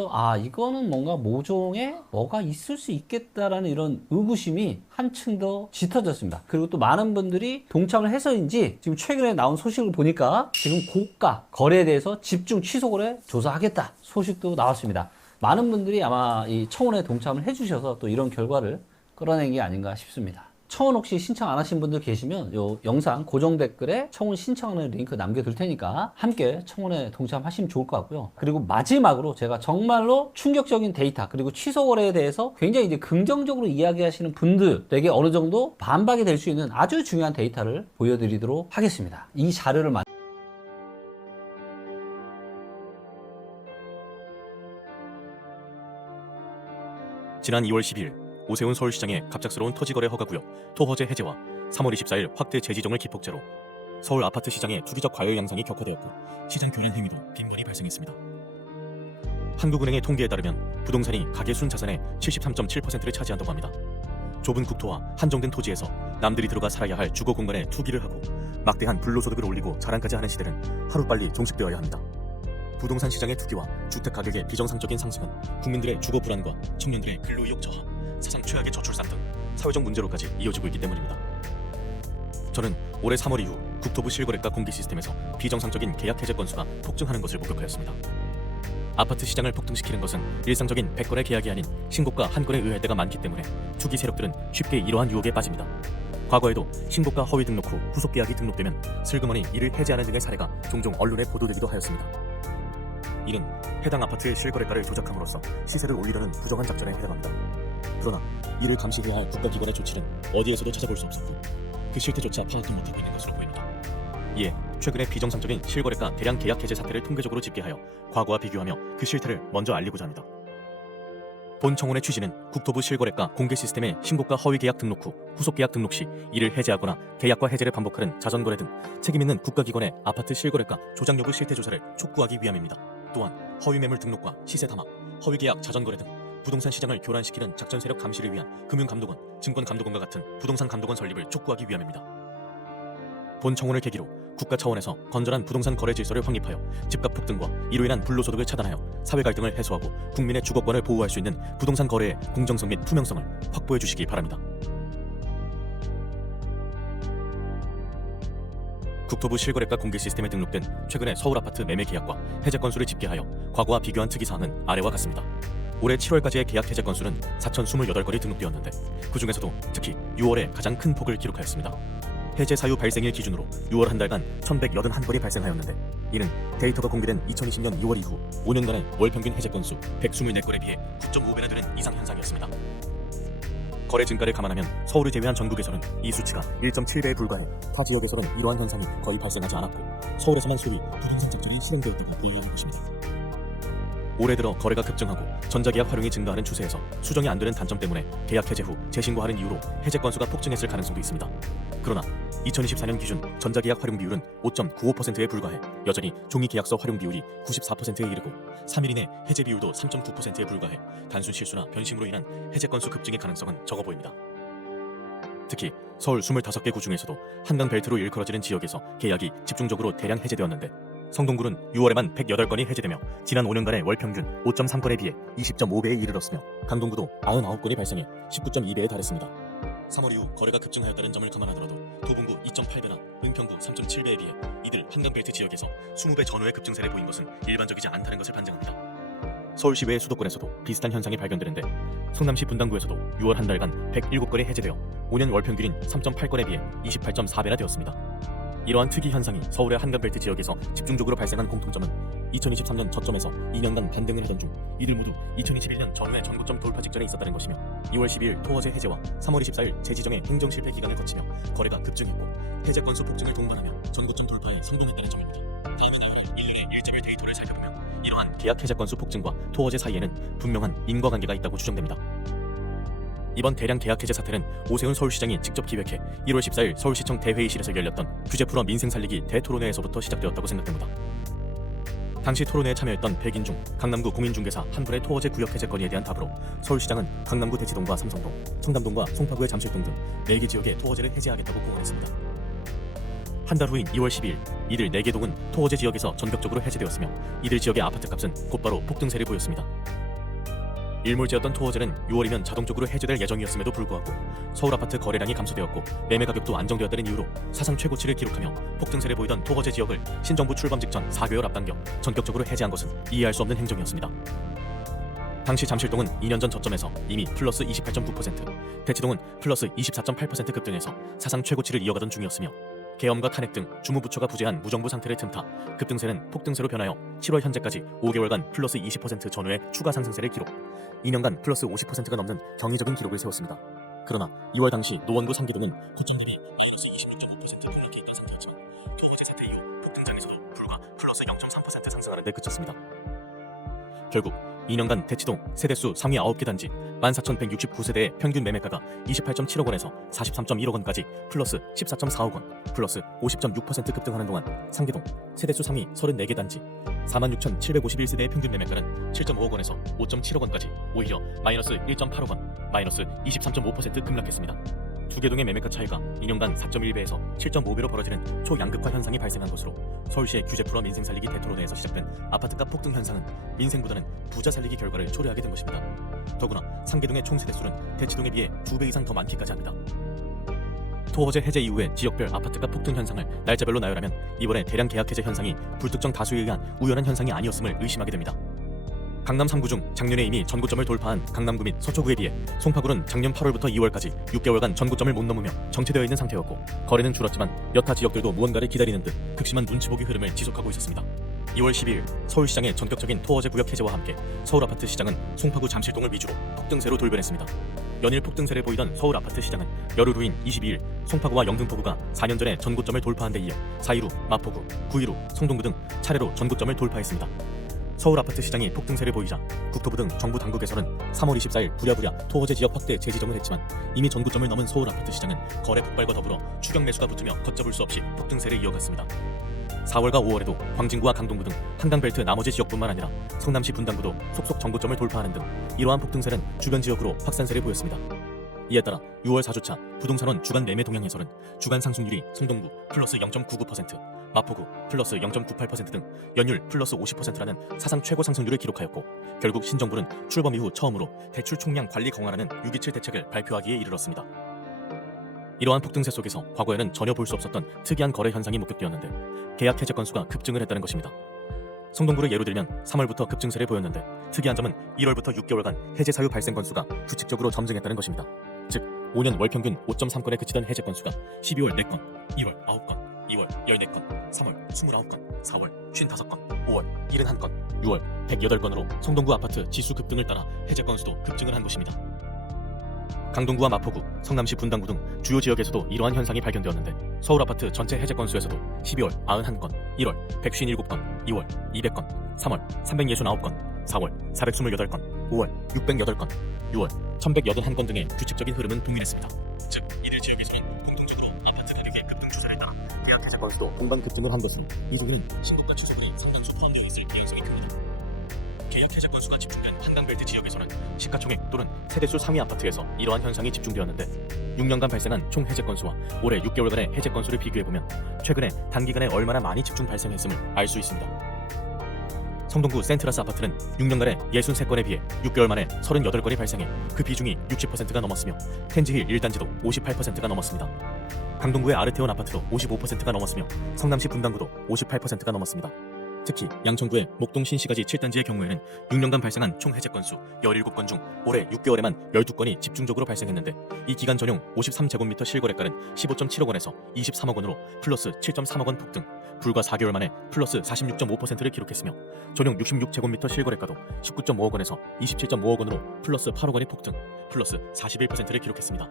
이거는 뭔가 모종에 뭐가 있을 수 있겠다라는 이런 의구심이 한층 더 짙어졌습니다. 그리고 또 많은 분들이 동참을 해서인지 지금 최근에 나온 소식을 보니까 지금 고가 거래에 대해서 집중 취소 거래 조사하겠다 소식도 나왔습니다. 많은 분들이 아마 이 청원에 동참을 해주셔서 또 이런 결과를 끌어낸 게 아닌가 싶습니다. 청원 혹시 신청 안 하신 분들 계시면 요 영상 고정 댓글에 청원 신청하는 링크 남겨둘 테니까 함께 청원에 동참하시면 좋을 것 같고요. 그리고 마지막으로 제가 정말로 충격적인 데이터 그리고 취소 거래에 대해서 굉장히 이제 긍정적으로 이야기하시는 분들에게 어느 정도 반박이 될 수 있는 아주 중요한 데이터를 보여드리도록 하겠습니다. 이 자료를 지난 2월 12일 오세훈 서울시장의 갑작스러운 토지거래 허가구역 토허제 해제와 3월 24일 확대 재지정을 기폭제로 서울 아파트 시장의 투기적 과열 양상이 격화되었고 시장 교란 행위도 빈번히 발생했습니다. 한국은행의 통계에 따르면 부동산이 가계 순자산의 73.7%를 차지한다고 합니다. 좁은 국토와 한정된 토지에서 남들이 들어가 살아야 할 주거 공간에 투기를 하고 막대한 불로소득을 올리고 자랑까지 하는 시대는 하루빨리 종식되어야 합니다. 부동산 시장의 투기와 주택 가격의 비정상적인 상승은 국민들의 주거 불안과 청년들의 근로의욕 저하, 사상 최악의 저출산 등 사회적 문제로까지 이어지고 있기 때문입니다. 저는 올해 3월 이후 국토부 실거래가 공개 시스템에서 비정상적인 계약 해제 건수가 폭증하는 것을 목격하였습니다. 아파트 시장을 폭등시키는 것은 일상적인 100건의 계약이 아닌 신고가 한 건에 의할 때가 많기 때문에 투기 세력들은 쉽게 이러한 유혹에 빠집니다. 과거에도 신고가 허위 등록 후 후속 계약이 등록되면 슬그머니 이를 해제하는 등의 사례가 종종 언론에 보도되기도 하였습니다. 이는 해당 아파트의 실거래가를 조작함으로써 시세를 올리려는 부정한 작전에 해당합니다. 그러나 이를 감시해야 할 국가기관의 조치는 어디에서도 찾아볼 수 없었고 그 실태조차 파악도 못하고 있는 것으로 보입니다. 이에 최근에 비정상적인 실거래가 대량 계약 해제 사태를 통계적으로 집계하여 과거와 비교하며 그 실태를 먼저 알리고자 합니다. 본 청원의 취지는 국토부 실거래가 공개 시스템의 신고가 허위 계약 등록 후 후속 계약 등록 시 이를 해제하거나 계약과 해제를 반복하는 자전거래 등 책임있는 국가기관의 아파트 실거래가 조작 여부 실태 조사를 촉구하기 위함입니다. 또한 허위 매물 등록과 시세 담합, 허위 계약 자전거래 등 부동산 시장을 교란시키는 작전 세력 감시를 위한 금융감독원, 증권감독원과 같은 부동산 감독원 설립을 촉구하기 위함입니다. 본 청원을 계기로 국가 차원에서 건전한 부동산 거래 질서를 확립하여 집값 폭등과 이로 인한 불로소득을 차단하여 사회 갈등을 해소하고 국민의 주거권을 보호할 수 있는 부동산 거래의 공정성 및 투명성을 확보해 주시기 바랍니다. 국토부 실거래가 공개 시스템에 등록된 최근의 서울 아파트 매매 계약과 해제 건수를 집계하여 과거와 비교한 특이사항은 아래와 같습니다. 올해 7월까지의 계약 해제 건수는 4,028건이 등록되었는데 그 중에서도 특히 6월에 가장 큰 폭을 기록하였습니다. 해제 사유 발생일 기준으로 6월 한 달간 1,181건이 발생하였는데 이는 데이터가 공개된 2020년 2월 이후 5년간의 월 평균 해제 건수 124건에 비해 9.5배나 되는 이상 현상이었습니다. 거래 증가를 감안하면 서울을 제외한 전국에서는 이 수치가 1.7배에 불과해 타 지역에서는 이러한 현상이 거의 발생하지 않았고 서울에서만 소위 부동산 작전이 실행되었다고 보여야 것입니다. 올해 들어 거래가 급증하고 전자계약 활용이 증가하는 추세에서 수정이 안 되는 단점 때문에 계약 해제 후 재신고하는 이유로 해제 건수가 폭증했을 가능성도 있습니다. 그러나 2024년 기준 전자계약 활용 비율은 5.95%에 불과해 여전히 종이계약서 활용 비율이 94%에 이르고 3일 이내 해제 비율도 3.9%에 불과해 단순 실수나 변심으로 인한 해제 건수 급증의 가능성은 적어 보입니다. 특히 서울 25개 구 중에서도 한강 벨트로 일컬어지는 지역에서 계약이 집중적으로 대량 해제되었는데 성동구는 6월에만 108건이 해제되며 지난 5년간의 월 평균 5.3건에 비해 20.5배에 이르렀으며 강동구도 99건이 발생해 19.2배에 달했습니다. 3월 이후 거래가 급증하였다는 점을 감안하더라도 도봉구 2.8배나 은평구 3.7배에 비해 이들 한강벨트 지역에서 20배 전후의 급증세를 보인 것은 일반적이지 않다는 것을 반증합니다. 서울시 외의 수도권에서도 비슷한 현상이 발견되는데 성남시 분당구에서도 6월 한 달간 107건이 해제되어 5년 월 평균인 3.8건에 비해 28.4배나 되었습니다. 이러한 특이 현상이 서울의 한강벨트 지역에서 집중적으로 발생한 공통점은 2023년 저점에서 2년간 반등을 하던 중 이들 모두 2021년 전후의 전고점 돌파 직전에 있었다는 것이며 2월 12일 토허제 해제와 3월 24일 재지정의 행정 실패 기간을 거치며 거래가 급증했고 해제 건수 폭증을 동반하며 전고점 돌파에 성공했다는 점입니다. 다음에 나열할 일련의 일제별 데이터를 살펴보면 이러한 계약 해제 건수 폭증과 토허제 사이에는 분명한 인과관계가 있다고 추정됩니다. 이번 대량 계약 해제 사태는 오세훈 서울시장이 직접 기획해 1월 14일 서울시청 대회의실에서 열렸던 규제 풀어 민생 살리기 대토론회에서부터 시작되었다고 생각됩니다. 당시 토론회에 참여했던 백인중 강남구 공인중개사 한 분의 토허제 구역 해제 건의에 대한 답으로 서울시장은 강남구 대치동과 삼성동, 청담동과 송파구의 잠실동 등 4개 지역의 토허제를 해제하겠다고 공언했습니다. 한 달 후인 2월 12일 이들 4개 동은 토어제 지역에서 전격적으로 해제되었으며 이들 지역의 아파트값은 곧바로 폭등세를 보였습니다. 일몰제였던 토어제는 6월이면 자동적으로 해제될 예정이었음에도 불구하고 서울 아파트 거래량이 감소되었고 매매 가격도 안정되었다는 이유로 사상 최고치를 기록하며 폭등세를 보이던 토어제 지역을 신정부 출범 직전 4개월 앞당겨 전격적으로 해제한 것은 이해할 수 없는 행정이었습니다. 당시 잠실동은 2년 전 저점에서 이미 플러스 28.9%, 대치동은 플러스 24.8% 급등해서 사상 최고치를 이어가던 중이었으며 계엄과 탄핵 등 주무부처가 부재한 무정부 상태를 틈타 급등세는 폭등세로 변하여 7월 현재까지 5개월간 플러스 20% 전후의 추가 상승세를 기록, 2년간 플러스 50%가 넘는 경이적인 기록을 세웠습니다. 그러나 2월 당시 노원구 상계동은 고점 대비 마이너스 26.5% 폭락해 있던 상태였지만 토어제 사태 이후 폭등장에서도 불과 플러스 0.3% 상승하는 데 그쳤습니다. 결국 2년간 대치동 세대수 상위 9개 단지 14,169세대의 평균 매매가가 28.7억 원에서 43.1억 원까지 플러스 14.4억 원, 플러스 50.6% 급등하는 동안 상계동 세대수 상위 34개 단지 46,751세대의 평균 매매가는 7.5억 원에서 5.7억 원까지 오히려 마이너스 1.8억 원, 마이너스 23.5% 급락했습니다. 두 개 동의 매매가 차이가 2년간 4.1배에서 7.5배로 벌어지는 초양극화 현상이 발생한 것으로 서울시의 규제 풀어 민생 살리기 대토론회에서 시작된 아파트값 폭등 현상은 민생보다는 부자 살리기 결과를 초래하게 된 것입니다. 더구나 상계동의 총 세대수는 대치동에 비해 2배 이상 더 많기까지 합니다. 토어제 해제 이후에 지역별 아파트값 폭등 현상을 날짜별로 나열하면 이번에 대량 계약 해제 현상이 불특정 다수에 의한 우연한 현상이 아니었음을 의심하게 됩니다. 강남 3구 중 작년에 이미 전고점을 돌파한 강남구 및 서초구에 비해 송파구는 작년 8월부터 2월까지 6개월간 전고점을 못 넘으며 정체되어 있는 상태였고 거래는 줄었지만 여타 지역들도 무언가를 기다리는 듯 극심한 눈치보기 흐름을 지속하고 있었습니다. 2월 12일 서울시장의 전격적인 토어제 구역 해제와 함께 서울 아파트 시장은 송파구 잠실동을 위주로 폭등세로 돌변했습니다. 연일 폭등세를 보이던 서울 아파트 시장은 열흘 후인 22일 송파구와 영등포구가 4년 전에 전고점을 돌파한 데 이어 4일 후 마포구, 9일 후 성동구 등 차례로 전고점을 돌파했습니다. 서울 아파트 시장이 폭등세를 보이자 국토부 등 정부 당국에서는 3월 24일 부랴부랴 토어제 지역 확대 재지정을 했지만 이미 전고점을 넘은 서울 아파트 시장은 거래 폭발과 더불어 추격 매수가 붙으며 걷잡을 수 없이 폭등세를 이어갔습니다. 4월과 5월에도 광진구와 강동구 등 한강벨트 나머지 지역뿐만 아니라 성남시 분당구도 속속 전고점을 돌파하는 등 이러한 폭등세는 주변 지역으로 확산세를 보였습니다. 이에 따라 6월 4주차 부동산원 주간 매매 동향에서는 주간 상승률이 성동구 플러스 0.99%, 마포구 플러스 0.98% 등 연율 플러스 50%라는 사상 최고 상승률을 기록하였고 결국 신정부는 출범 이후 처음으로 대출 총량 관리 강화라는 6.27 대책을 발표하기에 이르렀습니다. 이러한 폭등세 속에서 과거에는 전혀 볼 수 없었던 특이한 거래 현상이 목격되었는데 계약 해제 건수가 급증을 했다는 것입니다. 성동구를 예로 들면 3월부터 급증세를 보였는데 특이한 점은 1월부터 6개월간 해제 사유 발생 건수가 규칙적으로 점증했다는 것입니다. 즉 5년 월 평균 5.3건에 그치던 해제 건수가 12월 4건, 1월 9건, 2월 14건, 3월 29건, 4월 55건, 5월 71건, 6월 108건으로 성동구 아파트 지수 급등을 따라 해제 건수도 급증을 한 것입니다. 강동구와 마포구, 성남시 분당구 등 주요 지역에서도 이러한 현상이 발견되었는데 서울 아파트 전체 해제 건수에서도 12월 91건, 1월 157건, 2월 200건, 3월 369건, 4월 428건, 5월 608건, 6월 1181건 등의 규칙적인 흐름은 동일했습니다. 즉 이들 지역에서는 공통적으로 아파트 가격의 급등 추세를 따라 계약 해제 건수도 동반 급증을 한 것으로 이 중에는 신고가 취소분이 상당수 포함되어 있을 가능성이 큽니다. 계약 해제 건수가 집중된 한강벨트 지역에서는 시가총액 또는 세대수 상위 아파트에서 이러한 현상이 집중되었는데 6년간 발생한 총 해제 건수와 올해 6개월간의 해제 건수를 비교해보면 최근에 단기간에 얼마나 많이 집중 발생했음을 알 수 있습니다. 성동구 센트라스 아파트는 6년간에 63건에 비해 6개월 만에 38건이 발생해 그 비중이 60%가 넘었으며 텐지힐 1단지도 58%가 넘었습니다. 강동구의 아르테온 아파트도 55%가 넘었으며 성남시 분당구도 58%가 넘었습니다. 특히 양천구의 목동 신시가지 7단지의 경우에는 6년간 발생한 총 해제 건수 17건 중 올해 6개월에만 12건이 집중적으로 발생했는데 이 기간 전용 53제곱미터 실거래가는 15.7억 원에서 23억 원으로 플러스 7.3억 원 폭등, 불과 4개월 만에 플러스 46.5%를 기록했으며 전용 66제곱미터 실거래가도 19.5억 원에서 27.5억 원으로 플러스 8억 원이 폭등, 플러스 41%를 기록했습니다.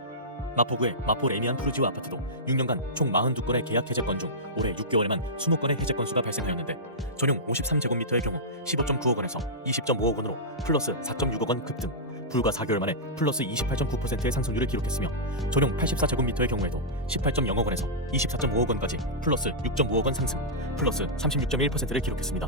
마포구의 마포 레미안 푸르지오 아파트도 6년간 총 42건의 계약 해제 건 중 올해 6개월에만 20건의 해제 건수가 발생하였는데 전용 53제곱미터의 경우 15.9억 원에서 20.5억 원으로 플러스 4.6억 원 급등, 불과 4개월 만에 플러스 28.9%의 상승률을 기록했으며 전용 84제곱미터의 경우에도 18.0억 원에서 24.5억 원까지 플러스 6.5억 원 상승, 플러스 36.1%를 기록했습니다.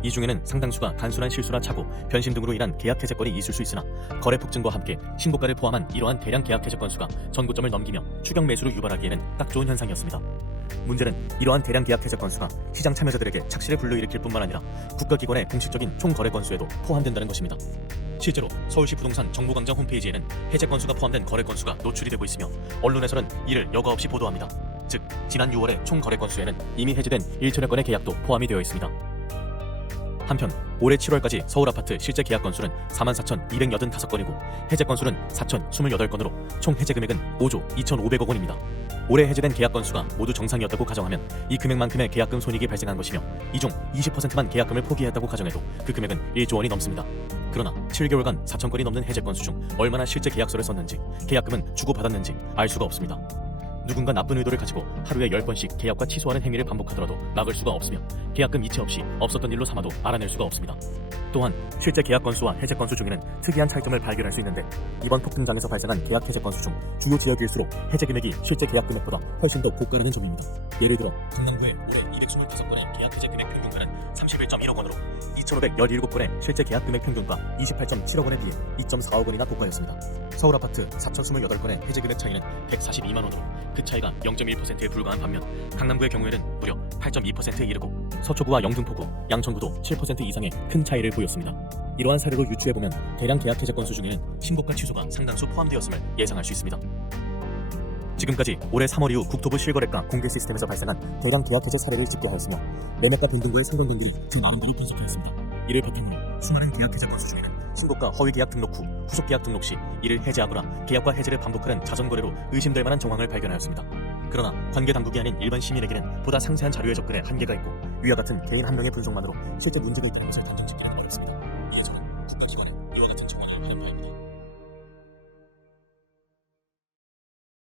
이 중에는 상당수가 단순한 실수나 착오, 변심 등으로 인한 계약 해제 건이 있을 수 있으나 거래 폭증과 함께 신고가를 포함한 이러한 대량 계약 해제 건수가 전고점을 넘기며 추격 매수를 유발하기에는 딱 좋은 현상이었습니다. 문제는 이러한 대량 계약 해제 건수가 시장 참여자들에게 착시를 불러일으킬 뿐만 아니라 국가기관의 공식적인 총 거래 건수에도 포함된다는 것입니다. 실제로 서울시 부동산 정보광장 홈페이지에는 해제 건수가 포함된 거래 건수가 노출이 되고 있으며 언론에서는 이를 여과 없이 보도합니다. 즉, 지난 6월의 총 거래 건수에는 이미 해제된 1천여 건의 계약도 포함이 되어 있습니다. 한편 올해 7월까지 서울 아파트 실제 계약 건수는 44,285건이고 해제 건수는 4,028건으로 총 해제 금액은 5조 2,500억 원입니다. 올해 해제된 계약 건수가 모두 정상이었다고 가정하면 이 금액만큼의 계약금 손익이 발생한 것이며 이 중 20%만 계약금을 포기했다고 가정해도 그 금액은 1조 원이 넘습니다. 그러나 7개월간 4,000건이 넘는 해제 건수 중 얼마나 실제 계약서를 썼는지 계약금은 주고받았는지 알 수가 없습니다. 누군가 나쁜 의도를 가지고 하루에 10번씩 계약과 취소하는 행위를 반복하더라도 막을 수가 없으며 계약금 이체 없이 없었던 일로 삼아도 알아낼 수가 없습니다. 또한 실제 계약 건수와 해제 건수 중에는 특이한 차이점을 발견할 수 있는데 이번 폭등장에서 발생한 계약 해제 건수 중 주요 지역일수록 해제 금액이 실제 계약 금액보다 훨씬 더 고가라는 점입니다. 예를 들어 강남구의 올해 225건의 계약 해제 금액 평균가는 31.1억 원으로 2,517건의 실제 계약 금액 평균가 28.7억 원에 비해 2.4억 원이나 고가였습니다. 서울 아파트 4,028건의 해제 금액 차이는 142만 원으로 그 차이가 0.1%에 불과한 반면 강남구의 경우에는 무려 8.2%에 이르고 서초구와 영등포구, 양천구도 7% 이상의 큰 차이를 보였습니다. 이러한 사례로 유추해보면 대량 계약 해제 건수 중에는 신고가 취소가 상당수 포함되었음을 예상할 수 있습니다. 지금까지 올해 3월 이후 국토부 실거래가 공개 시스템에서 발생한 대량 계약 해제 사례를 집계하였으며 매매가 변동과의 상관관계를 제 나름대로 분석하였습니다. 이를 바탕으로 수많은 계약 해제 건수 중에는 신고가 허위 계약 등록 후 후속 계약 등록 시 이를 해제하거나 계약과 해제를 반복하는 자전거래로 의심될 만한 정황을 발견하였습니다. 그러나 관계 당국이 아닌 일반 시민에게는 보다 상세한 자료에 접근에 한계가 있고 위와 같은 개인 한 명의 분석만으로 실제 문제가 있다는 것을 단정짓기는 어렵습니다. 이에 저는 국가기관에 이와 같은 정황을 하는 바입니다.